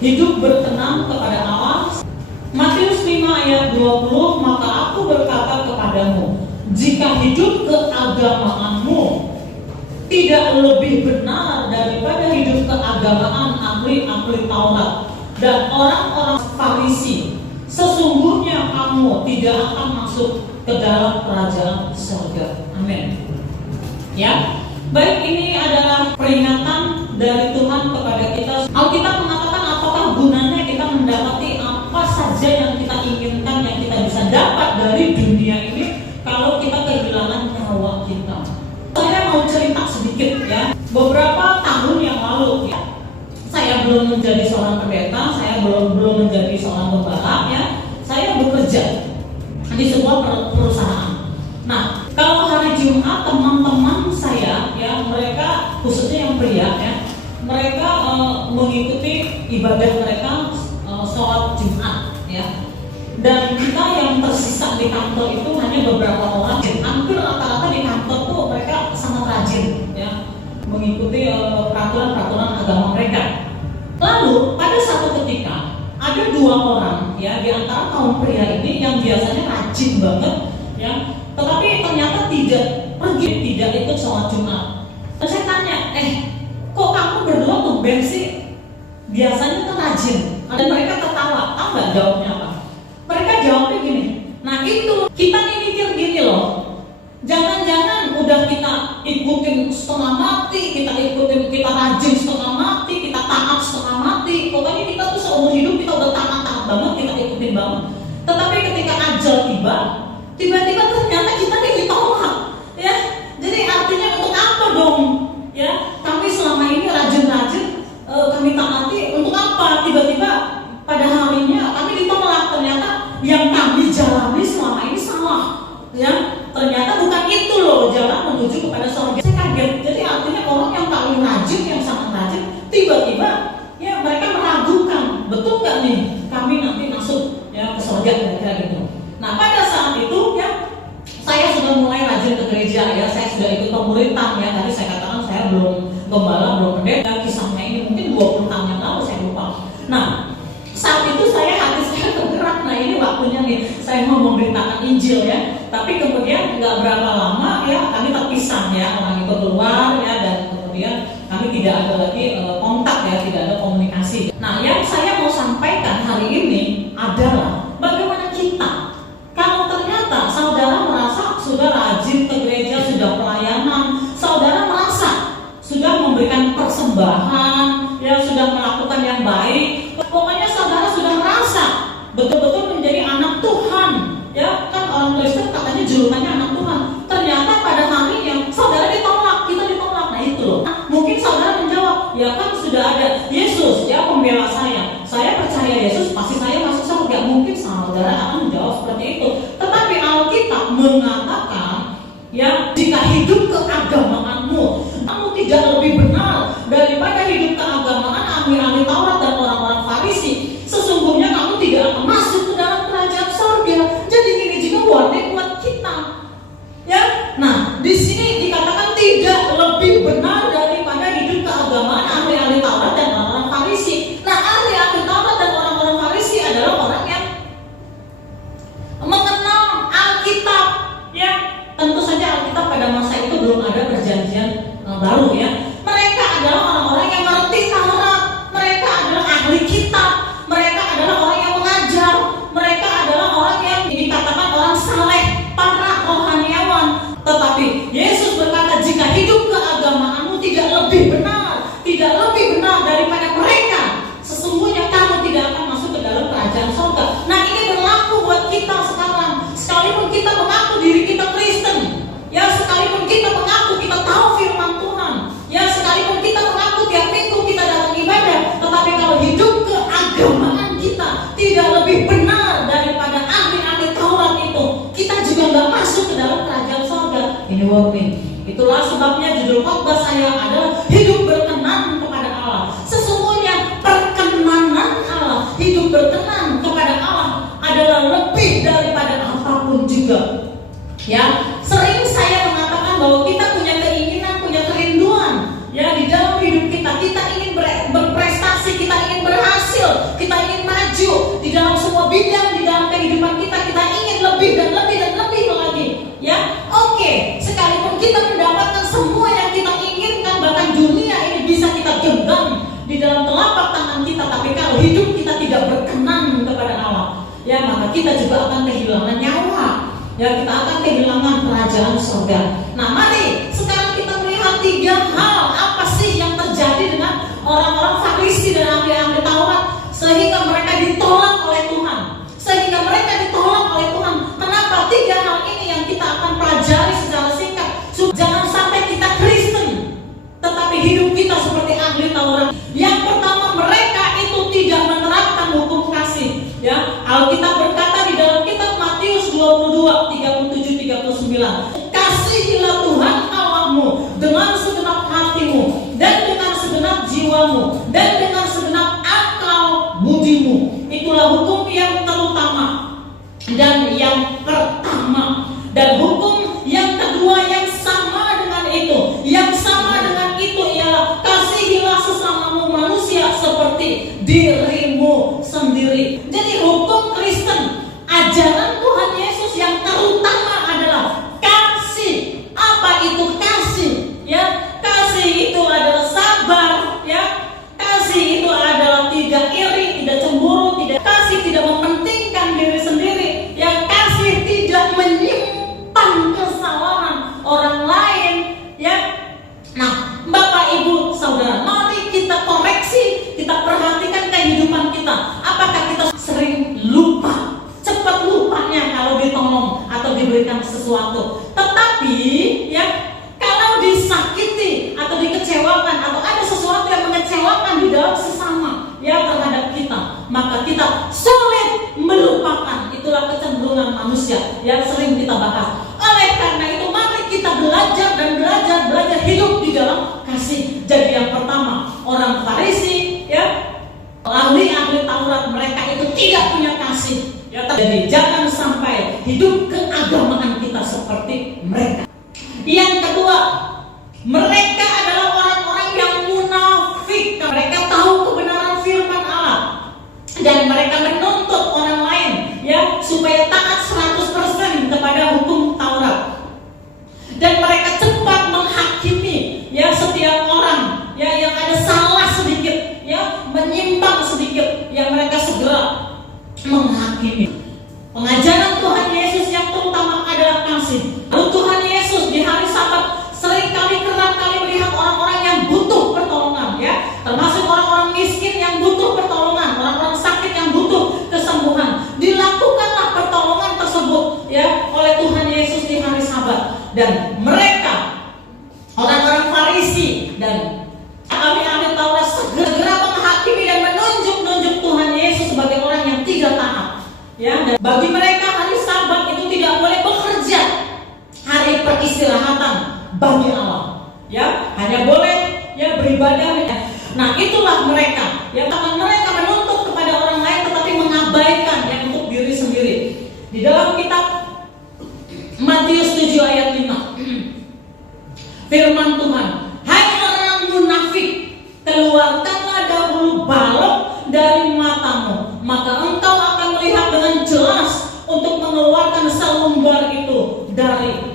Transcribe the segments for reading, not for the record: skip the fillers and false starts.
hidup berkenan kepada Allah. Matius 5 ayat 20, maka aku berkata kepadamu, jika hidup keagamaanmu tidak lebih benar daripada hidup keagamaan ahli-ahli Taurat dan orang-orang Farisi, sesungguhnya kamu tidak akan masuk ke dalam kerajaan surga. Amin. Ya, baik, ini adalah peringatan dari Tuhan kepada kita. Alkitab mengatakan apakah gunanya kita mendapati apa saja yang kita inginkan, yang kita bisa dapat dari dunia ini kalau kita kehilangan nyawa kita. Saya mau cerita sedikit ya. Beberapa tahun yang lalu ya, saya belum menjadi seorang pendeta, saya belum menjadi seorang pembalap ya. Saya bekerja di sebuah perusahaan. Nah, kalau hari Jumat teman-teman saya ya, mereka khususnya yang pria ya, mereka mengikuti ibadah mereka sholat Jumat ya. Dan kita yang tersisa di kantor itu hanya beberapa orang. Hampir rata-rata di kantor tuh mereka sangat rajin ya, mengikuti peraturan-peraturan agama mereka. Lalu pada satu ketika ada dua orang ya di antara kaum pria ini yang biasanya rajin banget ya, tetapi ternyata tidak pergi, tidak ikut sholat Jumat. Dan saya tanya, kok kamu berdua tumben sih? Biasanya kan rajin. Dan mereka ketawa. Tahu nggak jawabnya apa? Mereka jawabnya gini, nah itu kita nih mikir gini loh, jangan-jangan udah kita ikutin setengah mati, kita rajin setengah mati, kita taat setengah mati, pokoknya kita tuh seumur hidup kita udah taat banget, kita ikutin banget. Tetapi ketika ajal tiba-tiba ternyata kita nih ditolak ya. Jadi artinya untuk apa dong ya, kami selama ini rajin-rajin kami taati, untuk apa tiba-tiba pada harinya kami ditolak? Ternyata yang kami jalani selama ini salah ya, ternyata bukan itu loh jalan menuju kepada surga. Saya kaget. Jadi artinya orang yang paling rajin, yang sangat rajin, tiba-tiba ya mereka meragukan, betul nggak nih kami nanti masuk ya ke surga, kira-kira gitu. Nah pada saat itu ya saya sudah mulai rajin ke gereja ya, saya sudah ikut pemuritan ya. Tadi saya katakan saya belum gembala, belum pendeta, kisahnya ini mungkin 20 tahun yang lalu, saya lupa. Nah saat itu hati saya tergerak, nah ini waktunya nih saya mau memberitakan Injil ya. Tapi kemudian nggak berapa lama ya kami terpisah ya, orang itu keluar ya, dan kemudian kami tidak ada lagi kontak ya, tidak ada komunikasi. Nah yang saya mau sampaikan hari ini adalah bagaimana kita, kalau ternyata saudara merasa sudah rajin ke gereja, sudah pelayanan, saudara merasa sudah memberikan persembahan ya, sudah melakukan yang baik, pokoknya saudara sudah merasa betul-betul menjadi anak Tuhan ya. Kan orang Kristen katanya julukannya anak Tuhan, ternyata pada hari yang saudara ditolak, kita ditolak. Nah itu loh, mungkin saudara menjawab, ya kan sudah ada Yesus ya pembela saya percaya Yesus, pasti saya masuk surga. Mungkin saudara akan menjawab seperti itu. Tetapi Alkitab mengatakan ya, jika hidup keagamaanmu kamu tidak lebih benar daripada hidup keagamaan ahli-ahli Taurat dan orang-orang Farisi, sesungguhnya kamu tidak akan masuk ke dalam kerajaan surga. Jadi ini juga warning buat kita ya. Nah di sini dikatakan tidak lebih benar daripada hidup keagamaan ahli-ahli Taurat dan orang-orang Farisi. Nah ahli-ahli Taurat dan orang-orang Farisi adalah orang yang mengenal Alkitab ya. Tentu saja Alkitab pada masa itu belum ada perjanjian baru ya. Mereka adalah orang-orang yang mengerti Taurat, mereka adalah ahli kitab, mereka adalah orang yang mengajar, mereka adalah orang yang dikatakan orang saleh, para rohaniawan. Tetapi Yesus berkata, jika hidup keagamaanmu tidak lebih benar daripada mereka, sesungguhnya kamu tidak akan masuk ke dalam kerajaan surga. Nah ini berlaku buat kita sekarang. Sekalipun kita mengaku diri kita Kristen ya, sekalipun kita mengaku kita tahu firman Tuhan ya, sekalipun kita mengaku tiap minggu kita datang ibadah, tetapi kalau hidup keagamaan kita tidak lebih benar daripada ahli-ahli Taurat itu, kita juga nggak masuk ke dalam kerajaan surga. Ini warning. Itulah sebabnya judul khotbah saya adalah hidup berkenan kepada Allah. Sesungguhnya perkenanan Allah, hidup berkenan kepada Allah adalah lebih daripada apapun juga ya. Sering saya mengatakan bahwa kita punya keinginan, punya kerinduan ya di dalam hidup kita. Kita ingin berprestasi, kita ingin berhasil, bidang di dalam kehidupan kita, kita ingin lebih dan lebih dan lebih lagi, ya. Oke, sekalipun kita mendapatkan semua yang kita inginkan, bahkan dunia ini bisa kita genggam di dalam telapak tangan kita, tapi kalau hidup kita tidak berkenan kepada Allah, ya, maka kita juga akan kehilangan nyawa, ya, kita akan kehilangan kerajaan surga. Nah, mari sekarang kita melihat 3 hal apa sih yang terjadi dengan orang-orang Farisi dan ahli-ahli Taurat sehingga mereka ditolak oleh Tuhan. Sehingga mereka ditolak oleh Tuhan. Kenapa? 3 hal ini yang kita akan pelajari secara singkat. Jangan sampai kita Kristen tetapi hidup kita seperti ahli Taurat. Yang pertama, mereka itu tidak menerapkan hukum kasih, ya. Alkitab berkata di dalam kitab Matius 22 37-39, kasihilah Tuhan Allahmu dengan segenap hatimu dan dengan segenap jiwamu dan dengan segenap akal budimu. Itulah hukum yang terutama dan yang pertama. Dan hukum yang kedua yang sama dengan itu, ialah kasihilah sesamamu manusia seperti dirimu sendiri. Jadi hukum Kristen, ajaran Tuhan Yesus yang terutama adalah kasih. Apa itu kasih? Ya, kasih itu adalah sabar, ya. Kasih itu adalah tidak iri, tidak cemburu, kasih tidak mementingkan diri sendiri, ya. Kasih tidak menyimpan kesalahan orang lain, ya. Nah, Bapak Ibu Saudara, mari kita koreksi, kita perhatikan kehidupan kita. Apakah kita sering lupa, cepat lupanya kalau ditolong atau diberikan sesuatu. Tetapi, ya, kalau disakiti atau dikecewakan atau ada sesuatu yang mengecewakan di dalam sesama, ya, terhadap kita, maka kita sulit melupakan. Itulah kecenderungan manusia yang sering kita bahas. Oleh karena itu, mari kita belajar hidup di dalam kasih. Jadi yang pertama, orang Farisi, ya, ahli-ahli Taurat, mereka itu tidak punya kasih, ya. Jadi jangan sampai hidup keagamaan kita seperti mereka. Yang kedua, mereka adalah orang-orang yang munafik. Mereka tahu kebenaran firman Allah dan mereka menuntut orang lain, ya, supaya taat 100% kepada hukum Taurat. Dan mereka cepat menghakimi, ya, setiap orang, ya, yang ada salah sedikit, ya, menyimpang sedikit, ya, mereka segera menghakimi. Pengajaran Tuhan Yesus yang terutama adalah kasih. Lalu Tuhan Yesus di hari Sabat seringkali kerap kali melihat orang-orang yang butuh pertolongan, ya, termasuk orang-orang miskin yang butuh pertolongan, orang-orang sakit yang butuh kesembuhan. Dilakukanlah pertolongan tersebut, ya, oleh Tuhan Yesus di hari Sabat. Dan mereka, orang-orang Farisi dan ahli-ahli Taurat, segera menghakimi dan menunjuk Tuhan Yesus sebagai orang yang tidak taat, ya. Dan bagi mereka hari Sabat itu tidak boleh bekerja, hari peristirahatan bagi Allah, ya, hanya boleh, ya, beribadah, ya. Nah, itulah mereka, ya, karena mereka menuntut kepada orang lain tetapi mengabaikan yang untuk diri sendiri. Di dalam kitab Matius 7 ayat 5, firman Tuhan, hai orang munafik, keluarkanlah dahulu balok dari matamu, maka engkau akan melihat dengan jelas untuk mengeluarkan selembar itu dari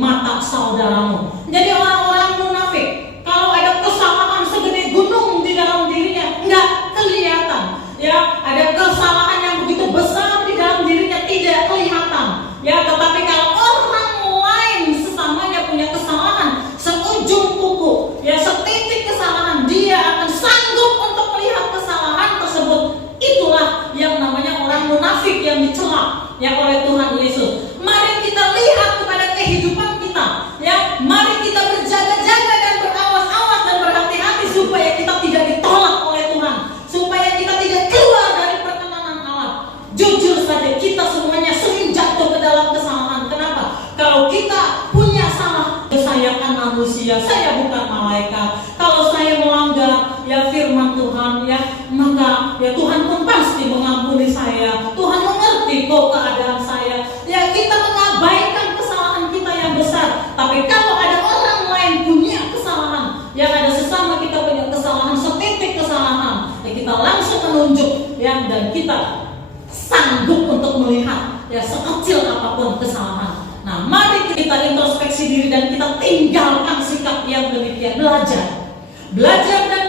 mata saudaramu. Jadi orang-orang munafik, kalau ada kesalahan segede gunung di dalam dirinya, nggak kelihatan, ya. Ada kesalahan yang begitu besar di dalam dirinya, tidak kelihatan, ya. Tetapi kalau orang lain sesamanya punya kesalahan seujung kuku, ya, setitik kesalahan, dia akan sanggup untuk melihat kesalahan tersebut. Itulah yang namanya orang munafik yang dicela, ya, oleh Tuhan Yesus. Mari kita lihat kepada kehidupan kita, ya. Mari kita berjaga-jaga dan berawas-awas dan berhati-hati supaya kita tidak ditolak oleh Tuhan, supaya kita tidak keluar dari perkenanan Allah. Jujur saja, kita semuanya sering jatuh ke dalam kesalahan. Kenapa? Kalau kita punya salah, saya kan manusia, saya bukan malaikat. Kalau saya melanggar, ya, firman Tuhan, ya, maka, ya, Tuhan pun pasti mengampuni saya. Tuhan mengerti kok keadaan saya. Ya, kita mengabaikan kesalahan kita yang besar. Tapi kalau ada orang lain punya kesalahan, ya, ada sesama kita punya kesalahan, setitik kesalahan, ya, kita langsung menunjuk, ya, dan kita sanggup untuk melihat ya sekecil apapun kesalahan. Nah, mari kita introspeksi diri dan kita tinggalkan sikap yang demikian. Belajar dan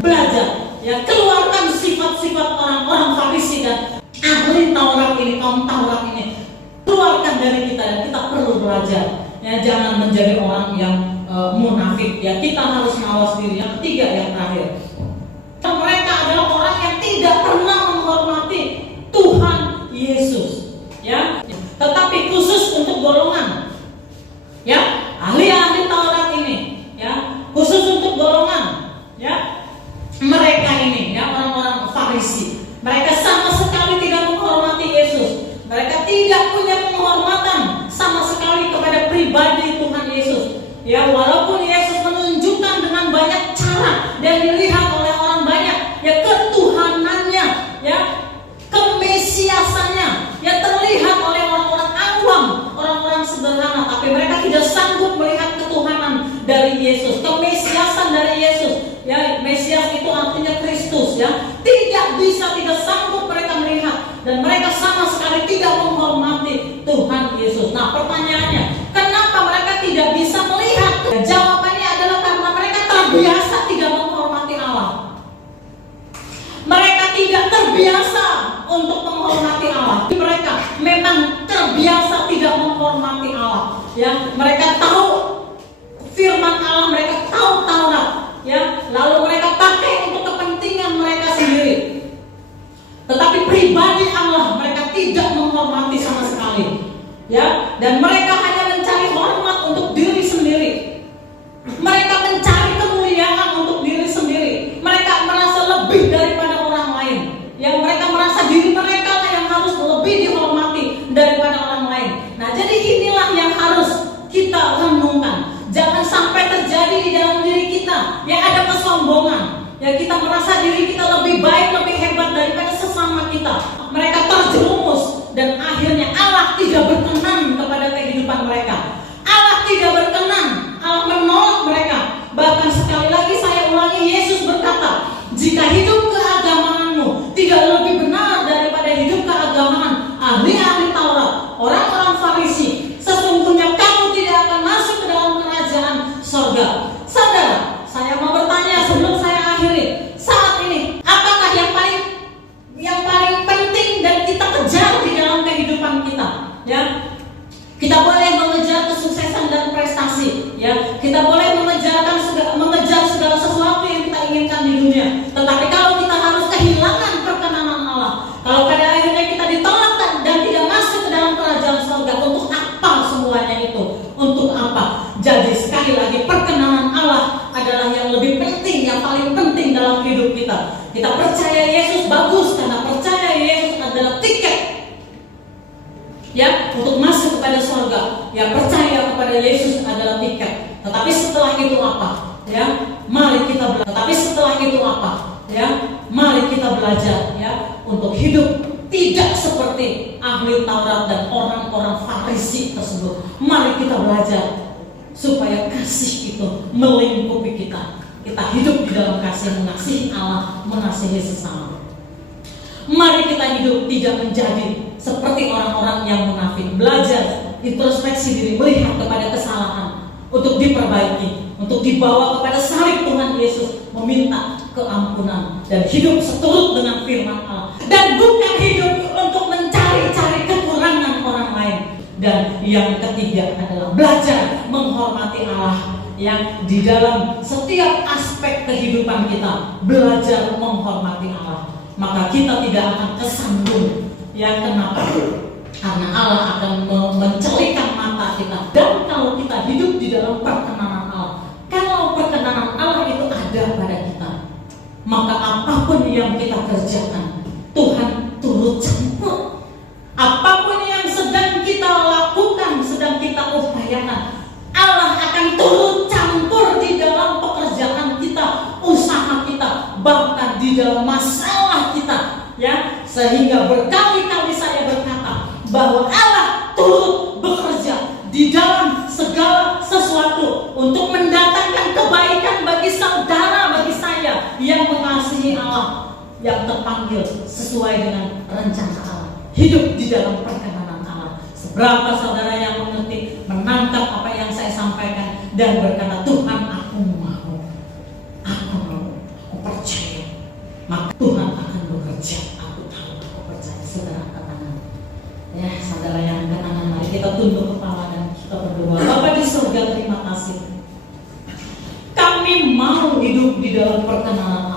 belajar. Ya, keluarkan sifat-sifat orang-orang Farisi dan ahli Taurat ini, kaum Taurat ini. Keluarkan dari kita dan kita perlu belajar. Ya, jangan menjadi orang yang munafik. Ya, kita harus mawas diri. Yang ketiga, yang terakhir, mereka adalah orang yang tidak pernah menghormati Tuhan Yesus. Ya, tetapi khusus untuk golongan, ya, ahli-ahli Taurat ini, ya, khusus untuk golongan, ya, mereka ini, ya, orang-orang Farisi. Mereka sama sekali tidak menghormati Yesus. Mereka tidak punya penghormatan sama sekali kepada pribadi Tuhan Yesus. Ya, walaupun Yesus menunjukkan dengan banyak cara dan dilihat oleh orang banyak, ya, ketuhanannya, ya, kemesiasannya, ya, terlihat oleh orang-orang awam, orang-orang sederhana, tapi mereka tidak sanggup melihat ketuhanan dari Yesus, kemesiasan dari Yesus. Ya, Mesias itu artinya Kristus, ya. Tidak sanggup mereka melihat, dan mereka sama sekali tidak menghormati Tuhan Yesus. Nah, pertanyaannya, kenapa mereka tidak bisa melihat? Ya, jawabannya adalah karena mereka terbiasa tidak menghormati Allah. Mereka tidak terbiasa untuk menghormati Allah. Mereka memang terbiasa tidak menghormati Allah. Ya, mereka tahu firman Allah, mereka tahu Taurat, ya, lalu mereka pakai untuk kepentingan mereka sendiri. Tetapi pribadi Allah mereka tidak menghormati sama sekali, ya, dan mereka hanya mencari hormat untuk diri sendiri. Mereka mencari kemuliaan untuk diri sendiri. Mereka merasa lebih daripada orang lain. Yang mereka merasa diri mereka yang harus lebih dihormati daripada orang lain. Nah, jadi inilah yang harus kita renungkan. Jangan sampai terjadi di dalam diri kita yang ada kesombongan. Ya, kita merasa diri kita lebih baik, lebih hebat daripada sesama kita. Mereka terjerumus dan akhirnya Allah tidak berkenan kepada kehidupan mereka. Allah tidak berkenan, Allah menolak mereka. Bahkan sekali lagi saya ulangi, Yesus berkata, jika hidup keagamaanmu tidak lebih benar daripada hidup keagamaan ahli-ahli Taurat, orang-orang Farisi, sesungguhnya kamu tidak akan masuk ke dalam kerajaan surga. Saudara, saya mau bertanya sebelum saya akhiri, saat ini apakah yang paling penting dan kita kejar di dalam kehidupan kita? Ya, kita boleh mengejar kesuksesan dan prestasi, ya, kita boleh mengejar segala sesuatu yang kita inginkan di dunia. Tetapi kalau kita harus kehilangan perkenanan Allah, kalau pada akhirnya kita ditolak dan tidak masuk ke dalam kerajaan surga, untuk apa semuanya itu? Untuk apa? Jadi sekali lagi, perkenanan Allah adalah yang lebih penting, yang paling penting dalam hidup kita. Kita percaya Yesus bagus karena percaya Yesus adalah tiket, ya, untuk masuk kepada surga. Ya, percaya kepada Yesus adalah tiket. Tetapi setelah itu apa? Ya, mari kita belajar. Tetapi setelah itu apa? Ya, mari kita belajar, ya, untuk hidup tidak seperti ahli Taurat dan orang-orang Farisi tersebut. Mari kita belajar supaya kasih itu melingkupi kita. Kita hidup di dalam kasih, mengasihi Allah, mengasihi sesama. Mari kita hidup tidak menjadi seperti orang-orang yang munafik. Belajar, introspeksi diri, melihat kepada kesalahan untuk diperbaiki, untuk dibawa kepada salib Tuhan Yesus, meminta keampunan dan hidup seturut dengan firman Allah. Dan bukan hidup untuk mencari-cari kekurangan orang lain. Dan yang ketiga adalah belajar menghormati Allah, yang di dalam setiap aspek kehidupan kita belajar menghormati Allah. Maka kita tidak akan kesandung. Ya, kenapa? Karena Allah akan mencelikan mata kita. Dan kalau kita hidup di dalam perkenanan Allah, kalau perkenanan Allah itu ada pada kita, maka apapun yang kita kerjakan, Tuhan turut campur. Apapun yang sedang kita lakukan, sedang kita upayakan, Allah akan turut campur di dalam pekerjaan kita, usaha kita, bahkan di dalam masalah kita, ya. Sehingga berkali-kali saya berkata bahwa Allah turut bekerja di dalam segala sesuatu untuk mendatangkan kebaikan bagi saudara, bagi saya yang mengasihi Allah. yang terpanggil sesuai dengan rencana Allah, hidup di dalam perkenanan Allah. Seberapa saudara yang mengerti, menangkap apa yang saya sampaikan dan berkata, Tuhan aku mau, aku percaya, maka Tuhan akan bekerja. Aku tahu, aku percaya. Saudara angkat tangan. Ya, saudara yang angkat tangan, mari kita tunduk kepala dan kita berdoa. Bapa di surga, terima kasih. Kami mau hidup di dalam perkenanan Allah.